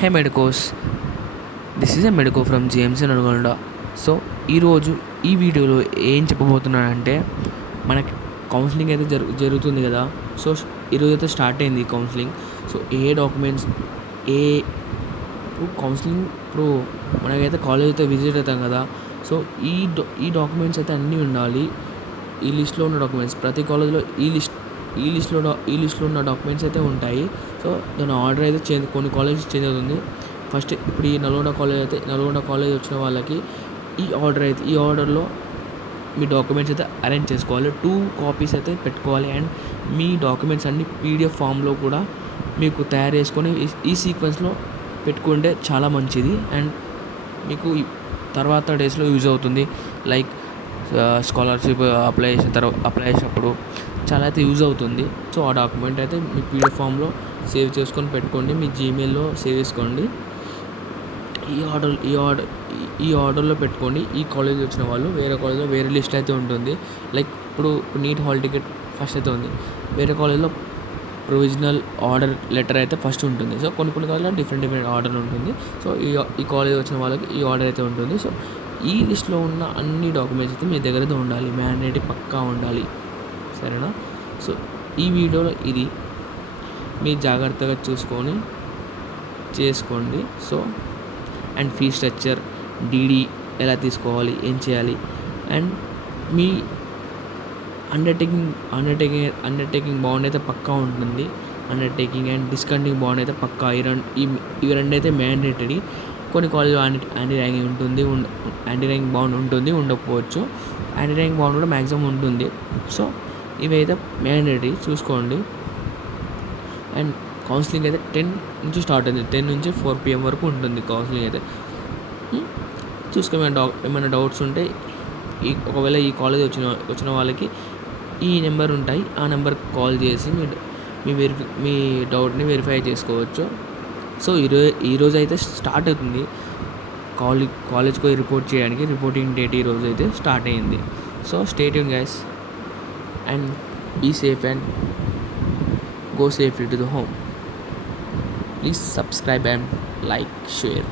Hey medicos, this is a medico from JMC Nalgonda. So ఈరోజు ఈ వీడియోలో ఏం చెప్పబోతున్నానంటే, మనకి కౌన్సిలింగ్ అయితే జరుగుతుంది కదా. సో ఈరోజు అయితే స్టార్ట్ అయింది కౌన్సిలింగ్. సో ఏ డాక్యుమెంట్స్ ఏ కౌన్సిలింగ్ ఇప్పుడు మనకైతే కాలేజ్ అయితే విజిట్ అవుతాం కదా. సో ఈ డాక్యుమెంట్స్ అయితే అన్నీ ఉండాలి. ఈ లిస్ట్లో ఉన్న డాక్యుమెంట్స్ ప్రతి కాలేజ్లో ఈ లిస్ట్లో ఉన్న డాక్యుమెంట్స్ అయితే ఉంటాయి. సో దాని ఆర్డర్ అయితే కొన్ని కాలేజ్ చేంజ్ అవుతుంది. ఫస్ట్ ఇప్పుడు ఈ నల్గొండ కాలేజ్ వచ్చిన వాళ్ళకి ఈ ఆర్డర్లో మీ డాక్యుమెంట్స్ అయితే అరేంజ్ చేసుకోవాలి. 2 కాపీస్ అయితే పెట్టుకోవాలి. అండ్ మీ డాక్యుమెంట్స్ అన్ని పీడిఎఫ్ ఫామ్లో కూడా మీకు తయారు చేసుకొని ఈ సీక్వెన్స్లో పెట్టుకుంటే చాలా మంచిది. అండ్ మీకు తర్వాత డేస్లో యూజ్ అవుతుంది. లైక్ స్కాలర్షిప్ అప్లై చేసినప్పుడు చాలా అయితే యూజ్ అవుతుంది. సో ఆ డాక్యుమెంట్ అయితే మీ పీడిఎఫ్ ఫామ్లో సేవ్ చేసుకొని పెట్టుకోండి. మీ జీమెయిల్లో సేవ్ చేసుకోండి. ఈ ఆర్డర్లో పెట్టుకోండి. ఈ కాలేజ్ వచ్చిన వాళ్ళు వేరే కాలేజ్లో వేరే లిస్ట్ అయితే ఉంటుంది. లైక్ ఇప్పుడు నీట్ హాల్ టికెట్ ఫస్ట్ అయితే ఉంది. వేరే కాలేజ్లో ప్రొవిజనల్ ఆర్డర్ లెటర్ అయితే ఫస్ట్ ఉంటుంది. సో కొన్ని కాలేజ్లో డిఫరెంట్ ఆర్డర్ ఉంటుంది. సో ఈ కాలేజ్ వచ్చిన వాళ్ళకి ఈ ఆర్డర్ అయితే ఉంటుంది. సో ఈ లిస్ట్లో ఉన్న అన్ని డాక్యుమెంట్స్ అయితే మీ దగ్గర అయితే ఉండాలి. మ్యాండేటరీ పక్కా ఉండాలి. సరేనా? సో ఈ వీడియోలో ఇది మీరు జాగ్రత్తగా చూసుకొని చేసుకోండి. So and fee structure, DD ఎలా తీసుకోవాలి, ఏం చేయాలి, అండ్ మీ అండర్టేకింగ్ బాండ్ అయితే పక్కా ఉంటుంది. అండర్టేకింగ్ అండ్ డిస్కంటింగ్ బాండ్ అయితే పక్కా. ఇవి రెండు అయితే మ్యాండేటరీ. కొన్ని కాలేజ్లో యాంటీ ర్యాంకింగ్ ఉంటుంది, యాంటీ ర్యాంకింగ్ బాండ్ ఉంటుంది, ఉండకపోవచ్చు. యాంటీ ర్యాంకింగ్ బాండ్ కూడా మ్యాక్సిమం ఉంటుంది. సో ఇవైతే మ్యాండేటరీ చూసుకోండి. అండ్ కౌన్సిలింగ్ అయితే 10 నుంచి స్టార్ట్ అయింది. 10 నుంచి 4 PM వరకు ఉంటుంది కౌన్సిలింగ్ అయితే. చూసుకో, ఏమైనా డౌట్స్ ఉంటే ఒకవేళ ఈ కాలేజ్ వచ్చిన వాళ్ళకి ఈ నెంబర్ ఉంటాయి. ఆ నెంబర్కి కాల్ చేసి మీ డౌట్ని వెరిఫై చేసుకోవచ్చు. సో ఈరోజు అయితే స్టార్ట్ అవుతుంది కాలేజ్కి రిపోర్ట్ చేయడానికి. రిపోర్టింగ్ డేట్ ఈరోజు అయితే స్టార్ట్ అయ్యింది. So stay tune guys and be safe and go safely to the home. Please subscribe and like, share.